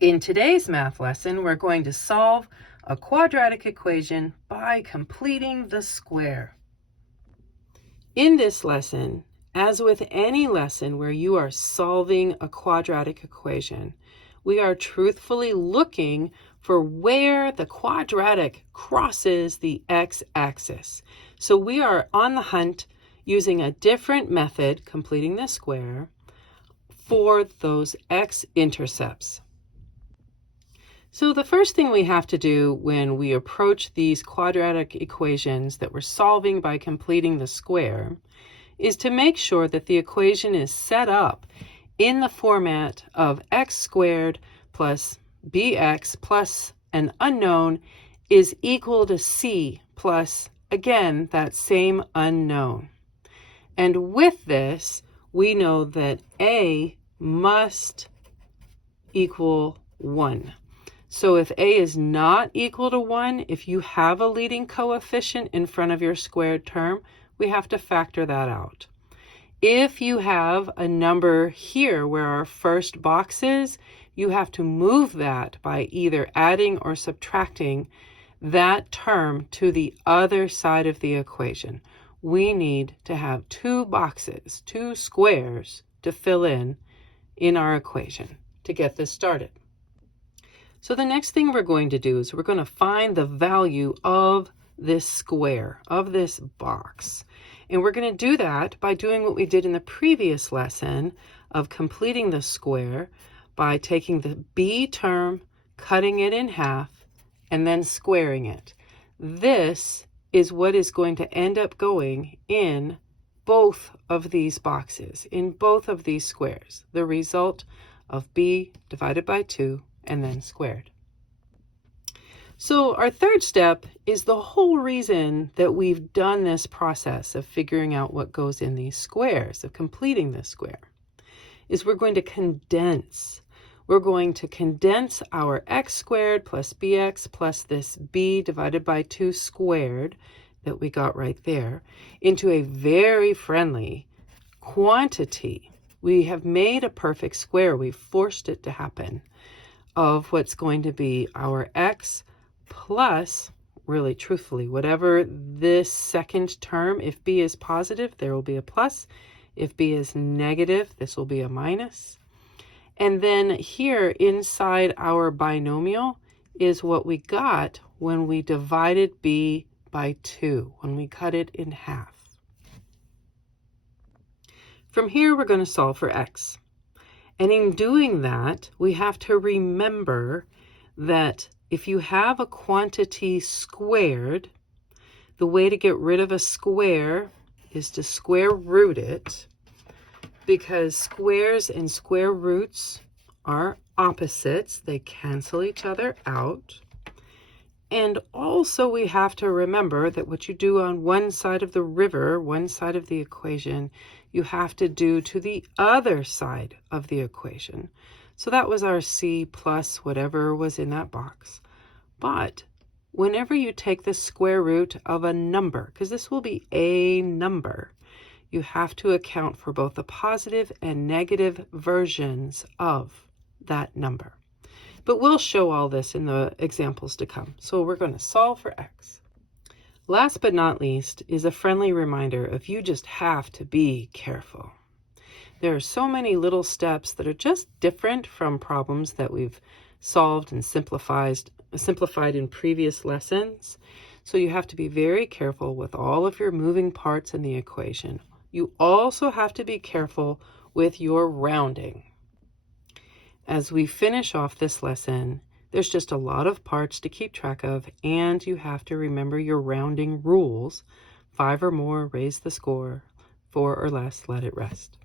In today's math lesson, we're going to solve a quadratic equation by completing the square. In this lesson, as with any lesson where you are solving a quadratic equation, we are truthfully looking for where the quadratic crosses the x-axis. So we are on the hunt using a different method, completing the square, for those x-intercepts. So the first thing we have to do when we approach these quadratic equations that we're solving by completing the square is to make sure that the equation is set up in the format of x squared plus bx plus an unknown is equal to c plus, again, that same unknown. And with this, we know that a must equal 1. So if a is not equal to 1, if you have a leading coefficient in front of your squared term, we have to factor that out. If you have a number here where our first box is, you have to move that by either adding or subtracting that term to the other side of the equation. We need to have two boxes, two squares to fill in our equation to get this started. So the next thing we're going to do is we're going to find the value of this square, of this box. And we're going to do that by doing what we did in the previous lesson of completing the square by taking the b term, cutting it in half, and then squaring it. This is what is going to end up going in both of these boxes, in both of these squares, the result of b divided by 2 and then squared. So our third step is the whole reason that we've done this process of figuring out what goes in these squares, of completing this square, is we're going to condense. We're going to condense our x squared plus bx plus this b divided by 2 squared that we got right there into a very friendly quantity. We have made a perfect square. We've forced it to happen, of what's going to be our x plus, really truthfully, whatever this second term, if b is positive, there will be a plus. If b is negative, this will be a minus. And then here inside our binomial is what we got when we divided b by 2, when we cut it in half. From here, we're going to solve for x. And in doing that, we have to remember that if you have a quantity squared, the way to get rid of a square is to square root it, because squares and square roots are opposites. They cancel each other out. And also we have to remember that what you do on one side of the river, one side of the equation, you have to do to the other side of the equation. So that was our c plus whatever was in that box. But whenever you take the square root of a number, because this will be a number, you have to account for both the positive and negative versions of that number. But we'll show all this in the examples to come. So we're going to solve for x. Last but not least is a friendly reminder of you just have to be careful. There are so many little steps that are just different from problems that we've solved and simplified in previous lessons. So you have to be very careful with all of your moving parts in the equation. You also have to be careful with your rounding. As we finish off this lesson, there's just a lot of parts to keep track of, and you have to remember your rounding rules. 5 or more, raise the score. 4 or less, let it rest.